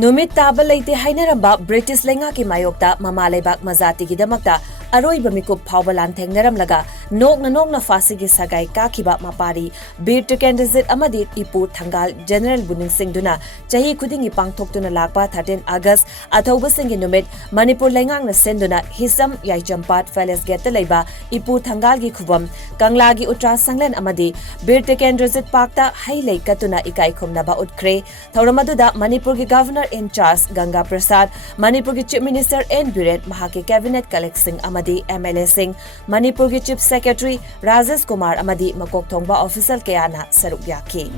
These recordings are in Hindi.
नुमित ताबा लेते हाइनरंबा ब्रिटिश लेंगा की मायोक्ता ममा लेबाक मजाती की दमकता अरोइब मिकुप फावबा लांथेंगनरमलगा नोकना फासी की सगाई काखिबा मपारी बीर टिकेंडजित अमदी इपू थंगाल जनरल बुनिंग सिंह चाही खुदिंगी पांगथोक्तुना लाकपा 13 अगस्त अथौबा सिंह नुमित मणिपुर लेंगांगना सेंदुना हिसम याइचंपाट पैलेस गेट लेबा इपू थंगाल की खुबम कंगला की उट्रा संगलेन अमदी बीर टिकेंडजित पाकता हई लेकतुना इकाई खुमनबा उठ्ख्रे थौरमदुदा मणिपुर की governor in charge Ganga Prasad Manipur की चीफ मिनिस्टर एन बिरेन महाके कैबिनेट कलेक्ट सिंह अमदी एमएलए सिंह मणिपुर की चीफ सेक्रेटरी राजेश कुमार अमदी मकोक थोंगबा ऑफिसर कयाना सरुक याखी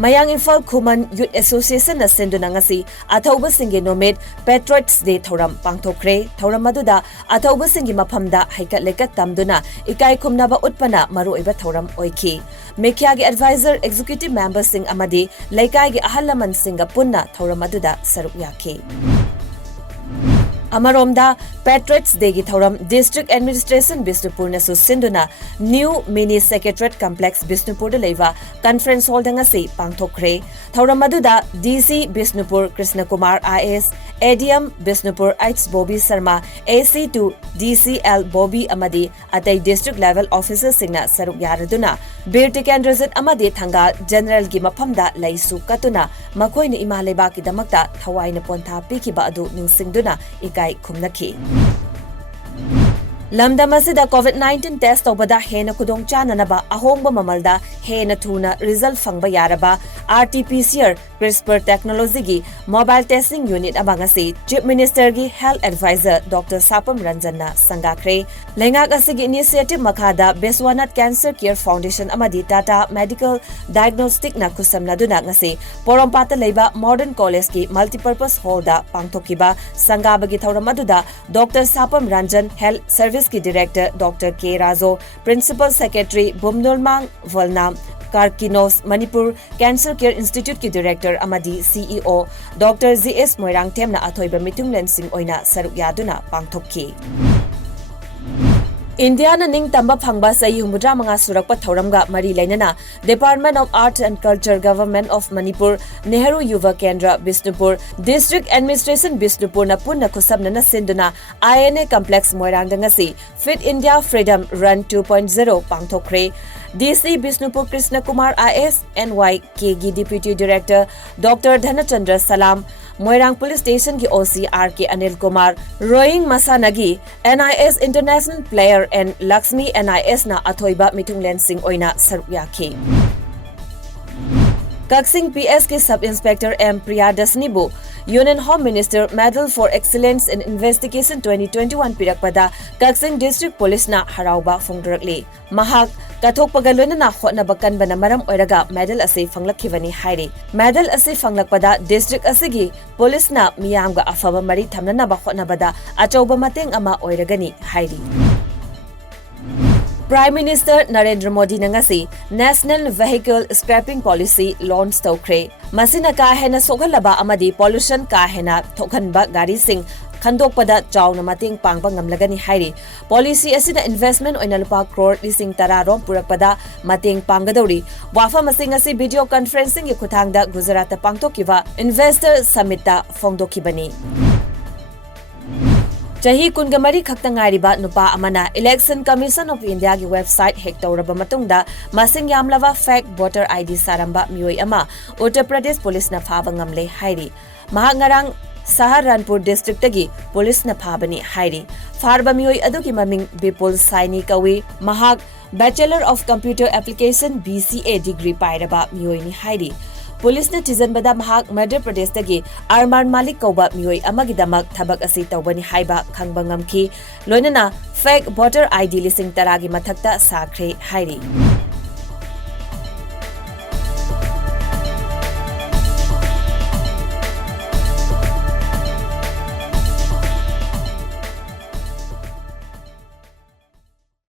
मयांग इम्फाल खुमन यूथ एसोसिएशन सेंदुनांगसी अथौबा सिंगी नोमित पेट्रियट्स डे थौरम पांगथोक्रे थौरम मदुदा अथौबा सिंगी मफमदा हाइकत लेकत तमदुना इकाई खुमनाबा उत्पना मरुइबा थौरम ओइखी मेखिया की एडवाइजर एग्जीक्यूटिव मेंबर सिंह अमदी लेकाई की अहल लमन सिंह पुन्ना थौरम मदुदा सरुक याखी अमरोमदा पेट्रियट्स डे की थौरम डिस्ट्रिक्ट एडमिनिस्ट्रेशन बिष्णुपुर नसु सिंधुना new mini secretariat complex Bishnupur लेवा कॉन्फ्रेंस हॉल दंगसी पांगथोक्रे थौरम मदुदा DC Bishnupur Krishna Kumar IAS ADM Bishnupur H Bobby Sharma AC2 DCL Bobby अमदी अतै डिस्ट्रिक्ट लेवल ऑफिसर सिंगना सरुक यारदुना बीर टिकेंद्रजित अमदी थंगाल जनरल की मफमदा लैसु कतुना मखोइन इमा लेबा की दमकता थवाइन पोंथा पिखिबा अदु निंगसिंगदुना इकाई खुमनखी लमदम असिदा कोविड-19 टेस्ट तौबदा हेन खुदोंग चाननबा अहोंगबा ममलदा हेन थुना रिजल्ट फंगबा यारबा RT-PCR CRISPR टेक्नोलॉजी की मोबाइल टेस्टिंग यूनिट अबांगसी चीफ मिनिस्टर की health adviser doctor Sapam Ranjan संगाख्रे लेंगाक असिगी इनिशिएटिव मखादा बेस्वानाथ कैंसर केयर फाउंडेशन अमदी टाटा मेडिकल डायग्नोस्टिक ना खुसमनादुना ngasi पोरोंपाता लेबा मॉडर्न कॉलेज की मल्टीपर्पज हॉल दा पांगथोकिबा संगाबगी थौरम अदुदा doctor Sapam Ranjan health service की director doctor K Rajo principal secretary बुमनोलमांग वलनाम Karkinos Manipur cancer care institute की डायरेक्टर अमदी CEO doctor GS Moirang थेमना अथोइबा मिटुंगलेन Singh ओइना सरुक यादुना पांगथोक्की इंडिया निंग तंबा फंगबा सही हुमुद्रा मंगा सुरकपा थौरमगा मरी लेनना department of art and culture government of Manipur Nehru Yuva Kendra Bishnupur district administration Bishnupur न पुन्ना खुसबनना सिंदुना INA कॉम्प्लेक्स मोइरांगदंगसी फिट इंडिया फ्रीडम रन 2.0 पांगथोक्रे DC Bishnupur Krishna Kumar IS NYK की deputy director doctor Dhanchandra Salam Moirang police station की OC RK Anil Kumar rowing मसानगी NIS international player and Lakshmi NIS ना अथोइबा मिथुंगलेन सिंह ओइना सरुक याखी कक्सिंग PS के सब इंस्पेक्टर M प्रियादसनीबु union home minister medal for excellence in investigation 2021 पिरकपदा कक्सिंग डिस्ट्रिक्ट पुलिस ना हराउबा फोंगदरकली महाक कथोकपगा लोइनना होटनबा कनबना मरम ओइरगा मेडल असे फंगलखिबनी हाइरे मेडल असे फंगलकपदा डिस्ट्रिक्ट असेगी पुलिस ना मियामगा अफबा मरी थमननबा होटनबदा अचौबा mateंग अमा ओइरगनी हाइरी प्राइम मिनिस्टर नरेंद्र मोदी नंगसी national vehicle scrapping policy launch तौख्रे मसिना का हेना सोगलबा अमदी पॉल्यूशन का हेना थोखनबा गाड़ी सिंह खंदोकपदा चाउना mateंग पांगबा ngamlagani हाइरी पॉलिसी असिना इन्वेस्टमेंट ओइना लुपा करोड़ लिसिंग तरा रोम पुरकपदा mateंग पांगदौरी वाफा मसिंग असि वीडियो कॉन्फ्रेंसिंग के खुथांगदा गुजरात पांगथोकिबा इन्वेस्टर समिटता फोंगदोखिबनी चाही कुनगमरी खक्तंगारिबा नुपा अमना इलेक्शन कमीशन ऑफ इंडिया की वेबसाइट हैक तौरबा मतुंगदा मसिंग यामलवा फेक वोटर ID सारंबा मियोई अमा उत्तर प्रदेश पुलिस न फाबा ngamle हाइरी महांगरांग सहारनपुर डिस्ट्रिक्ट की पुलिस न फाबनी हाइरी फारबा मियोई अदुकी ममिंग बिपुल साइनी कवी महाक bachelor of computer application BCA degree पाइरबा मियोई हाइरी पुलिस ने चिजनबदा महाक मध्य प्रदेश तगी अरमान मालिक कौबा मियोई अमगिदमक थबक असी तौबनी हाइबा खंगबा ngamki लोइनना फेक वोटर ID लिसिंग तरागी मथक्ता साख्रे हाइरी